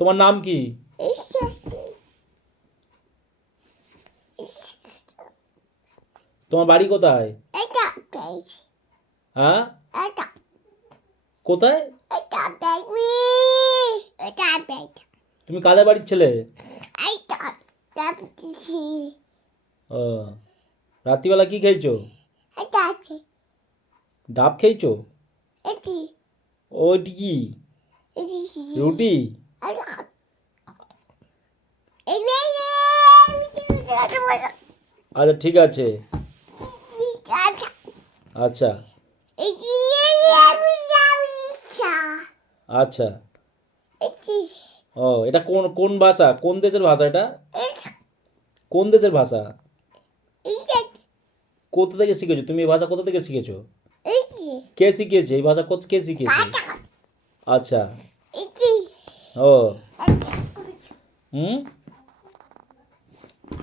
তোমার নাম কি? তোমার বাড়ি কোথায়? হ্যাঁ, কোথায়? তুমি কাদের বাড়ির ছেলে? ও, রাত্রিবেলা কি খেয়েছো? ডাব খেয়েছো? ওইটি কি? রুটি? আচ্ছা, ঠিক আছে। আচ্ছা আচ্ছা। ও, এটা কোন কোন ভাষা, কোন দেশের ভাষা এটা? কোন দেশের ভাষা? কোথা থেকে শিখেছো তুমি এই ভাষা, কোথা থেকে শিখেছো? কে শিখিয়েছে এই ভাষা, কে শিখিয়েছে? আচ্ছা। ও। হুম।